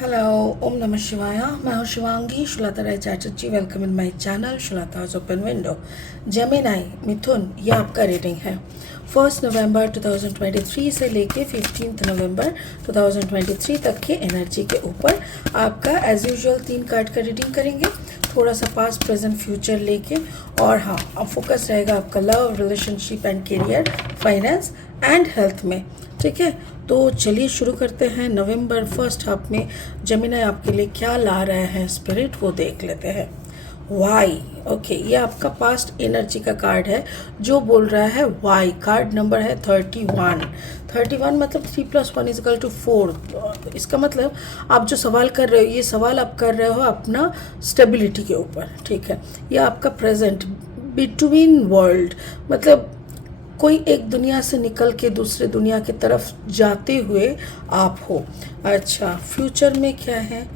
Hello, ओम नमः शिवाय। मैं हूँ Shivangi Shulata Rai Chatterjee. Welcome in my channel Shulata's open window. Gemini मिथुन, ये आपका रीडिंग है 1 नवंबर 2023 से लेके 15 नवंबर 2023 तक के एनर्जी के ऊपर आपका एज यूजुअल 3 कार्ड का रीडिंग करेंगे, थोड़ा सा पास्ट प्रेजेंट फ्यूचर लेके। और हाँ, अब फोकस रहेगा आपका love, relationship and career, finance and health में। ठीक है, तो चलिए शुरू करते हैं। नवंबर फर्स्ट हाफ में जेमिनी आपके लिए क्या ला रहे हैं स्पिरिट, वो देख लेते हैं। वाई, ओके, ये आपका पास्ट एनर्जी का कार्ड है जो बोल रहा है वाई। कार्ड नंबर है 31 मतलब 3+1=4। इसका मतलब आप जो सवाल कर रहे हो, ये सवाल आप कर रहे हो अपना स्टेबिलिटी के ऊपर। ठीक है, ये आपका प्रेजेंट बिटवीन वर्ल्ड, मतलब कोई एक दुनिया से निकल के दूसरे दुनिया की तरफ जाते हुए आप हो। अच्छा, फ्यूचर में क्या है?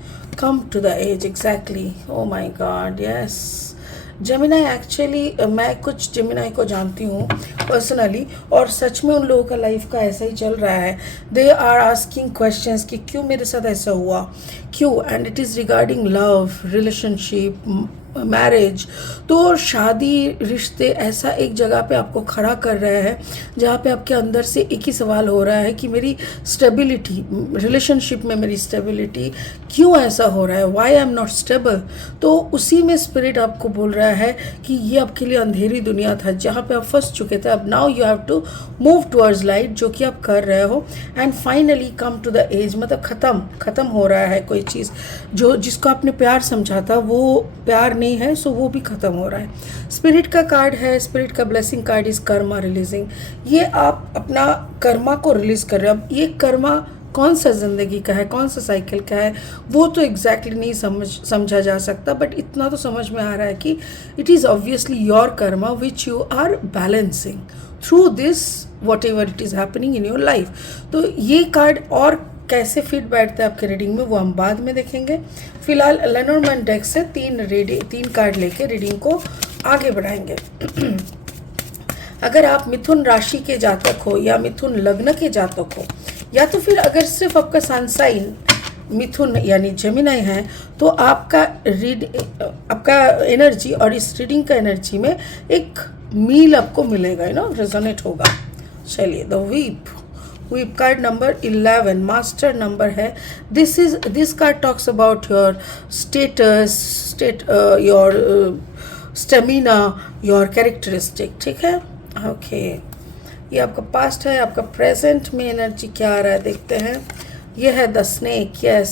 Come to the edge, exactly. Oh my God, yes. Gemini actually, मैं कुछ जेमिनाई को जानती हूँ पर्सनली, और सच में उन लोगों का लाइफ का ऐसा ही चल रहा है। दे आर आस्किंग क्वेश्चंस कि क्यों मेरे साथ ऐसा हुआ, क्यों, and it is regarding love, relationship, marriage. तो शादी, रिश्ते ऐसा एक जगह पे आपको खड़ा कर रहे हैं जहाँ पे आपके अंदर से एक ही सवाल हो रहा है कि मेरी स्टेबिलिटी, रिलेशनशिप में मेरी स्टेबिलिटी क्यों ऐसा हो रहा है, why I am not stable. तो उसी में स्पिरिट आपको बोल रहा है कि ये आपके लिए अंधेरी दुनिया था जहाँ पे आप फंस चुके थे। अब now you have to move towards light, जो कि आप कर रहे हो। And finally come to the edge, मतलब ख़त्म हो रहा है कोई चीज़ जो जिसको आपने प्यार समझा था, वो प्यार नहीं है, सो वो भी ख़त्म हो रहा है। स्पिरिट का कार्ड है, स्पिरिट का blessing card is Karma releasing. ये आप अपना कर्मा को रिलीज़ कर रहे हो। अब ये कर्मा कौन सा ज़िंदगी का है, कौन सा साइकिल का है, वो तो एग्जैक्टली नहीं समझा जा सकता, बट इतना तो समझ में आ रहा है कि it is obviously your karma which you are balancing through this whatever it is happening in your life. तो ये कार्ड और कैसे फिट बैठता है आपके रीडिंग में, वो हम बाद में देखेंगे। फिलहाल लेनोर्मैन डेक से तीन कार्ड लेके रीडिंग को आगे बढ़ाएंगे। अगर आप मिथुन राशि के जातक हो या मिथुन लग्न के जातक हो, या तो फिर अगर सिर्फ आपका सन साइन मिथुन यानी जेमिनाई है, तो आपका एनर्जी और इस रीडिंग का एनर्जी में एक मील आपको मिलेगा, रेजोनेट होगा। चलिए, द वीप कार्ड नंबर 11 मास्टर नंबर है। This card talks about your status, your stamina, your characteristic. ठीक है, ओके। ये आपका पास्ट है, आपका प्रेजेंट में एनर्जी क्या आ रहा है देखते हैं। ये है द स्नेक, यस,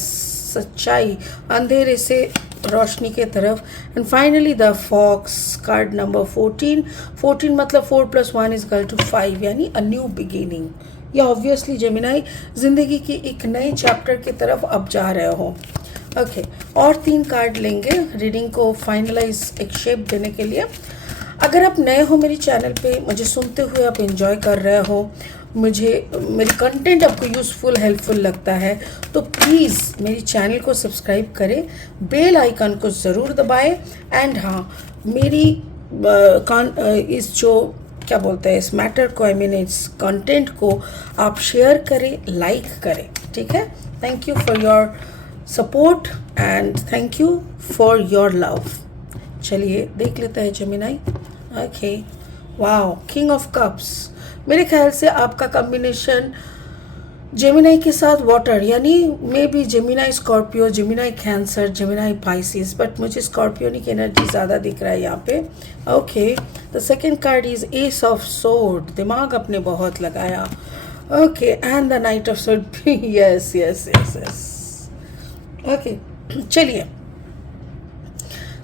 सच्चाई, अंधेरे से रोशनी के तरफ। And finally the fox card number 14 मतलब 4+1=5, यानी अ न्यू बिगिनिंग। या ऑब्वियसली जेमिनाई जिंदगी की एक नए चैप्टर की तरफ अब जा रहे हो। ओके, और 3 कार्ड लेंगे रीडिंग को फाइनलाइज एक शेप देने के लिए। अगर आप नए हो मेरी चैनल पे, मुझे सुनते हुए आप एंजॉय कर रहे हो, मेरी कंटेंट आपको यूज़फुल, हेल्पफुल लगता है, तो प्लीज़ मेरी चैनल को सब्सक्राइब करें, बेल आइकन को ज़रूर दबाएं। एंड हाँ, मेरी इस जो क्या बोलते हैं इस मैटर को, इस कंटेंट को आप शेयर करें, लाइक करें। ठीक है, thank you for your support and thank you for your love. चलिए देख लेते हैं Gemini. Okay, wow, king of cups. मेरे ख्याल से आपका कॉम्बिनेशन जेमिनाई के साथ वाटर, यानी may be Gemini Scorpio, Gemini cancer, Gemini Pisces, but मुझे स्कॉर्पियोनिक एनर्जी ज़्यादा दिख रहा है यहाँ पे। Okay, the second card is S of sword, दिमाग अपने बहुत लगाया। Okay, and the night of sword, yes yes yes yes. Okay, चलिए,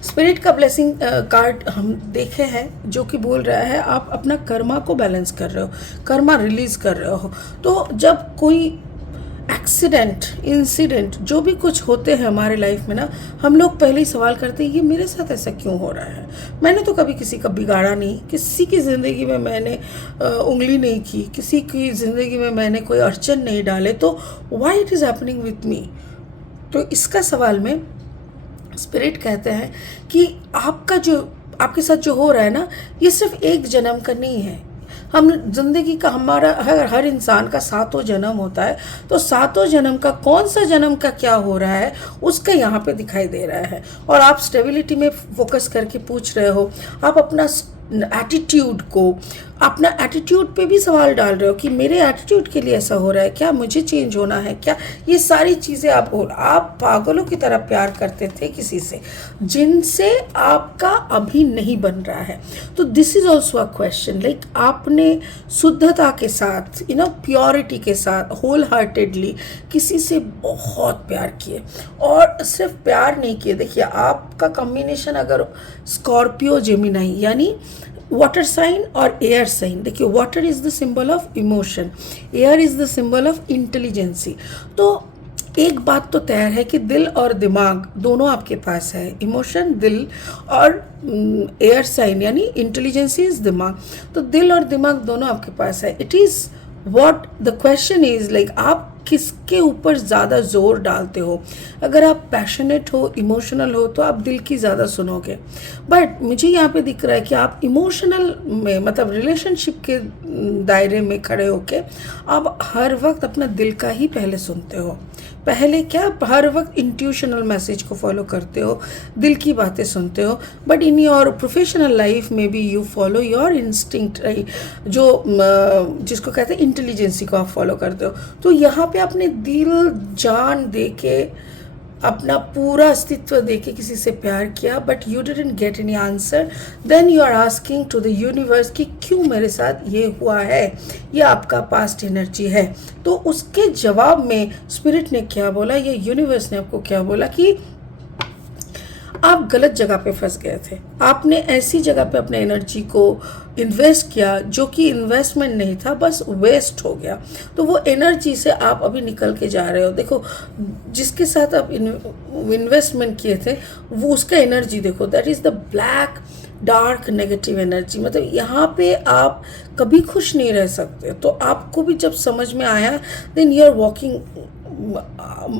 स्पिरिट का ब्लेसिंग कार्ड हम देखे हैं जो कि बोल रहा है आप अपना कर्मा को बैलेंस कर रहे हो, कर्मा रिलीज कर रहे हो। तो जब कोई एक्सीडेंट, इंसिडेंट, जो भी कुछ होते हैं हमारे लाइफ में ना, हम लोग पहले ही सवाल करते हैं ये मेरे साथ ऐसा क्यों हो रहा है। मैंने तो कभी किसी का बिगाड़ा नहीं, किसी की ज़िंदगी में मैंने उंगली नहीं की, किसी की ज़िंदगी में मैंने कोई अड़चन नहीं डाले, तो why it is happening with me. तो इसका सवाल में स्पिरिट कहते हैं कि आपका जो आपके साथ जो हो रहा है ना, ये सिर्फ एक जन्म का नहीं है, हम जिंदगी का हमारा हर इंसान का 7 जन्म होता है, तो 7 जन्म का कौन सा जन्म का क्या हो रहा है उसका यहाँ पे दिखाई दे रहा है। और आप स्टेबिलिटी में फोकस करके पूछ रहे हो, आप अपना एटीट्यूड को, अपना एटीट्यूड पे भी सवाल डाल रहे हो कि मेरे एटीट्यूड के लिए ऐसा हो रहा है क्या, मुझे चेंज होना है क्या, ये सारी चीज़ें आप पागलों की तरह प्यार करते थे किसी से जिनसे आपका अभी नहीं बन रहा है। तो this is also a question, like आपने शुद्धता के साथ, प्योरिटी के साथ, होल हार्टेडली किसी से बहुत प्यार किए, और सिर्फ प्यार नहीं किए। देखिए आपका कॉम्बिनेशन अगर स्कॉर्पियो जेमिनाई यानी वाटर साइन और एयर साइन, देखिए water is the symbol of emotion, air is the symbol of intelligency. तो एक बात तो तय है कि दिल और दिमाग दोनों आपके पास है, इमोशन दिल और एयर साइन यानी इंटेलिजेंसी इज दिमाग, तो दिल और दिमाग दोनों आपके पास है। It is what the question is, like आप किसके ऊपर ज़्यादा जोर डालते हो। अगर आप पैशनेट हो, इमोशनल हो, तो आप दिल की ज़्यादा सुनोगे, बट मुझे यहाँ पे दिख रहा है कि आप इमोशनल में, मतलब रिलेशनशिप के दायरे में खड़े होके आप हर वक्त अपना दिल का ही पहले सुनते हो। पहले क्या, हर वक्त इंट्यूशनल मैसेज को फॉलो करते हो, दिल की बातें सुनते हो, but in your professional life में भी यू फॉलो योर इंस्टिंक्ट, जो जिसको कहते हैं इंटेलिजेंसी को आप फॉलो करते हो। तो यहाँ पे आपने दिल जान दे के, अपना पूरा अस्तित्व देके किसी से प्यार किया, but you didn't get any answer, then you are asking to the universe कि क्यों मेरे साथ ये हुआ है, ये आपका पास्ट एनर्जी है। तो उसके जवाब में स्पिरिट ने क्या बोला, ये यूनिवर्स ने आपको क्या बोला कि आप गलत जगह पे फंस गए थे, आपने ऐसी जगह पे अपने एनर्जी को इन्वेस्ट किया जो कि इन्वेस्टमेंट नहीं था, बस वेस्ट हो गया। तो वो एनर्जी से आप अभी निकल के जा रहे हो। देखो जिसके साथ आप इन्वेस्टमेंट किए थे वो उसका एनर्जी देखो, that is the black dark negative energy. मतलब यहाँ पे आप कभी खुश नहीं रह सकते। तो आपको भी जब समझ में आया, देन यू आर वॉकिंग,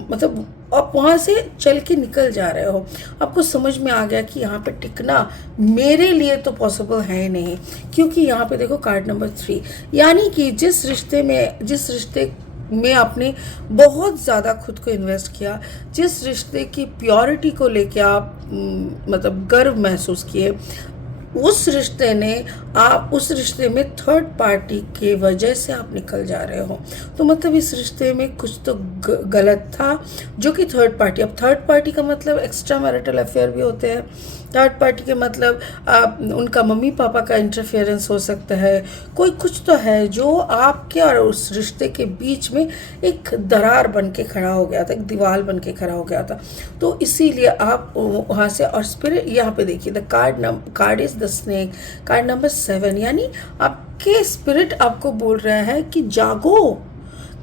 मतलब आप वहाँ से चल के निकल जा रहे हो, आपको समझ में आ गया कि यहाँ पे टिकना मेरे लिए तो पॉसिबल है नहीं, क्योंकि यहाँ पे देखो कार्ड नंबर 3, यानी कि जिस रिश्ते में आपने बहुत ज़्यादा खुद को इन्वेस्ट किया, जिस रिश्ते की प्योरिटी को लेके आप मतलब गर्व महसूस किए, उस रिश्ते में थर्ड पार्टी के वजह से आप निकल जा रहे हो। तो मतलब इस रिश्ते में कुछ तो गलत था, जो कि थर्ड पार्टी, अब थर्ड पार्टी का मतलब एक्स्ट्रा मैरिटल अफेयर भी होते हैं। थर्ड पार्टी के मतलब उनका मम्मी पापा का इंटरफेरेंस हो सकता है, कोई कुछ तो है जो आपके और उस रिश्ते के बीच में एक दरार बन के खड़ा हो गया था, एक दीवार बन के खड़ा हो गया था। तो इसीलिए आप वहाँ से, और स्पिरिट यहाँ पे देखिए the card is the snake, card number 7, यानी आपके स्पिरिट आपको बोल रहा है कि जागो।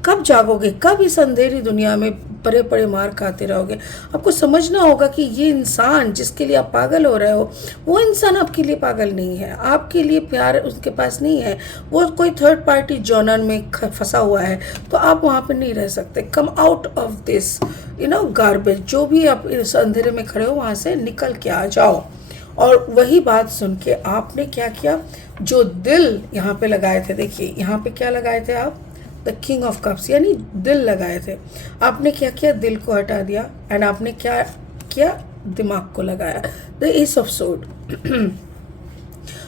कब जागोगे, कब इस अंधेरी दुनिया में परे परे मार खाते रहोगे। आपको समझना होगा कि ये इंसान जिसके लिए आप पागल हो रहे हो, वो इंसान आपके लिए पागल नहीं है, आपके लिए प्यार उसके पास नहीं है, वो कोई थर्ड पार्टी जॉनर में फंसा हुआ है। तो आप वहाँ पर नहीं रह सकते। Come out of this garbage, जो भी आप इस अंधेरे में खड़े हो वहाँ से निकल के आ जाओ। और वही बात सुन के आपने क्या किया, जो दिल यहाँ पे लगाए थे, देखिए यहाँ पे क्या लगाए थे आप, द किंग ऑफ कप्स, यानी दिल लगाए थे। आपने क्या किया, दिल को हटा दिया, एंड आपने क्या किया, दिमाग को लगाया, the S of sword.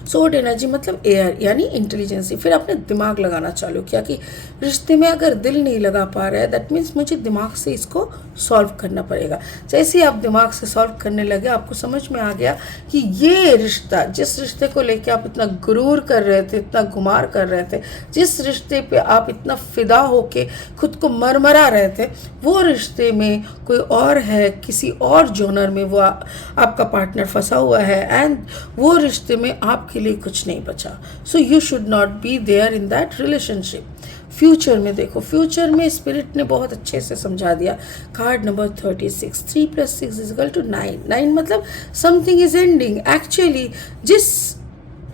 Sword energy मतलब एयर यानी इंटेलिजेंसी। फिर आपने दिमाग लगाना चालू किया कि रिश्ते में अगर दिल नहीं लगा पा रहा है, दैट मीन्स मुझे दिमाग से इसको सॉल्व करना पड़ेगा। जैसे ही आप दिमाग से सॉल्व करने लगे, आपको समझ में आ गया कि ये रिश्ता, जिस रिश्ते को लेके आप इतना गुरूर कर रहे थे, इतना गुमार कर रहे थे, जिस रिश्ते पे आप इतना फिदा होके खुद को मरमरा रहे थे, वो रिश्ते में कोई और है, किसी और जॉनर में वो आपका पार्टनर फंसा हुआ है, एंड वो रिश्ते में आपके लिए कुछ नहीं बचा। So you should not be there in that relationship. Future में देखो, फ्यूचर में स्पिरिट ने बहुत अच्छे से समझा दिया। Card number 36, 3 + 6 = 9। 9 मतलब समथिंग इज एंडिंग। एक्चुअली जिस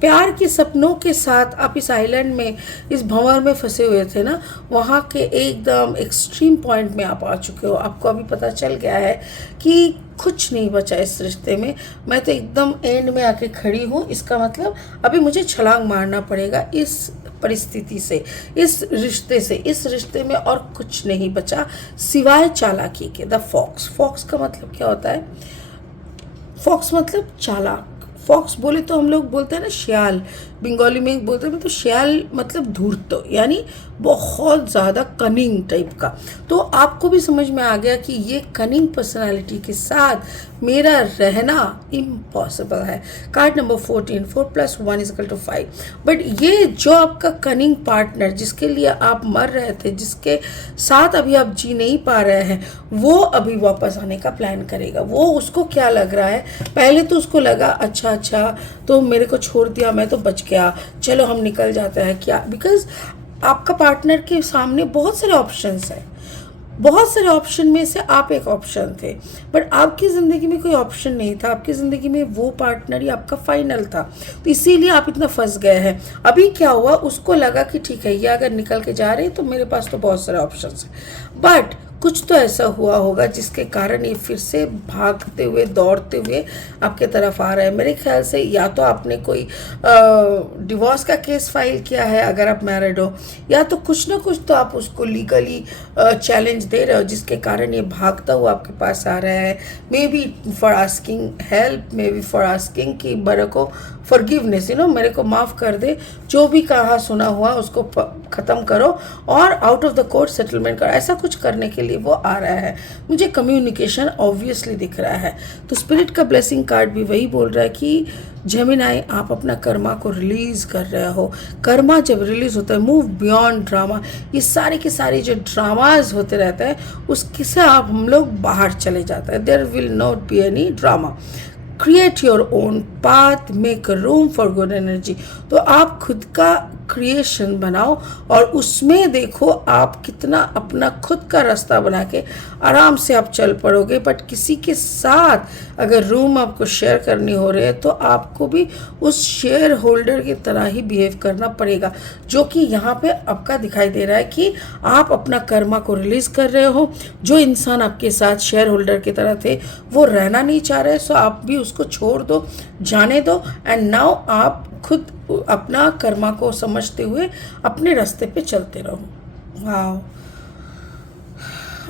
प्यार के सपनों के साथ आप इस आइलैंड में, इस भंवर में फंसे हुए थे ना, वहाँ के एकदम एक्सट्रीम पॉइंट में आप आ चुके हो। आपको अभी पता चल गया है कि कुछ नहीं बचा इस रिश्ते में, मैं तो एकदम एंड में आके खड़ी हूँ। इसका मतलब अभी मुझे छलांग मारना पड़ेगा इस परिस्थिति से, इस रिश्ते से, इस रिश्ते में और कुछ नहीं बचा सिवाय चालाकी के। द फॉक्स, फॉक्स का मतलब क्या होता है? फॉक्स मतलब चालाक। फॉक्स बोले तो हम लोग बोलते हैं ना श्याल, बंगाली में बोलते हैं तो श्याल मतलब धूर्त, यानी बहुत ज़्यादा कनिंग टाइप का। तो आपको भी समझ में आ गया कि ये कनिंग पर्सनालिटी के साथ मेरा रहना इम्पॉसिबल है। Card number 14, 4 + 1 = 5। बट ये जो आपका कनिंग पार्टनर, जिसके लिए आप मर रहे थे, जिसके साथ अभी आप जी नहीं पा रहे हैं, वो अभी वापस आने का प्लान करेगा। वो उसको क्या लग रहा है, पहले तो उसको लगा अच्छा तो मेरे को छोड़ दिया, मैं तो बच गया, चलो हम निकल जाते हैं क्या, बिकॉज आपका पार्टनर के सामने बहुत सारे ऑप्शंस हैं, बहुत सारे ऑप्शन में से आप एक ऑप्शन थे, बट आपकी ज़िंदगी में कोई ऑप्शन नहीं था। आपकी ज़िंदगी में वो पार्टनर ही आपका फाइनल था, तो इसीलिए आप इतना फंस गए हैं। अभी क्या हुआ, उसको लगा कि ठीक है, ये अगर निकल के जा रही है तो मेरे पास तो बहुत सारे ऑप्शंस हैं, बट कुछ तो ऐसा हुआ होगा जिसके कारण ये फिर से भागते हुए, दौड़ते हुए आपके तरफ आ रहा है। मेरे ख्याल से या तो आपने कोई डिवोर्स का केस फाइल किया है अगर आप मैरिड हो, या तो कुछ ना कुछ तो आप उसको लीगली चैलेंज दे रहे हो, जिसके कारण ये भागता हुआ आपके पास आ रहा है। May be for asking help, may be for asking कि मेरे को फॉरगिवनेस, मेरे को माफ़ कर दे, जो भी कहा सुना हुआ उसको ख़त्म करो और out of the court settlement करो। ऐसा कुछ करने के लिए वो आ रहा है। मुझे कम्युनिकेशन ऑब्वियसली दिख रहा है। तो स्पिरिट का ब्लेसिंग कार्ड भी वही बोल रहा है कि जेमिनाई, आप अपना कर्मा को रिलीज़ कर रहे हो। कर्मा जब रिलीज़ होता है, मूव बियॉन्ड ड्रामा, ये सारे के सारे जो ड्रामाज होते रहते हैं उसके से आप हम लोग बाहर चले जाते हैं। There will not be any drama. Create your own path, make room for good energy. तो आप खुद का क्रिएशन बनाओ और उसमें देखो आप कितना अपना खुद का रास्ता बना के आराम से आप चल पड़ोगे। बट किसी के साथ अगर रूम आपको शेयर करनी हो रही है तो आपको भी उस शेयर होल्डर की तरह ही बिहेव करना पड़ेगा, जो कि यहाँ पे आपका दिखाई दे रहा है कि आप अपना कर्मा को रिलीज़ कर रहे हो। जो इंसान आपके साथ शेयर होल्डर की तरह थे वो रहना नहीं चाह रहे, सो आप भी उसको छोड़ दो, जाने दो, एंड नाउ आप खुद अपना कर्मा को समझते हुए अपने रास्ते पे चलते रहो। वाह,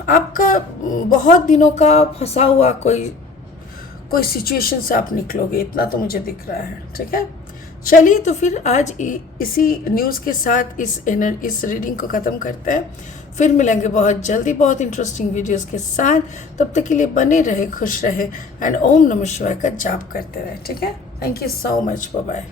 आपका बहुत दिनों का फंसा हुआ कोई सिचुएशन से आप निकलोगे, इतना तो मुझे दिख रहा है। ठीक है, चलिए तो फिर आज इसी न्यूज़ के साथ इस रीडिंग को ख़त्म करते हैं। फिर मिलेंगे बहुत जल्दी बहुत इंटरेस्टिंग वीडियोस के साथ। तब तक के लिए बने रहे, खुश रहे एंड ओम नमः शिवाय का जाप करते रहे। ठीक है, thank you so much, bye bye.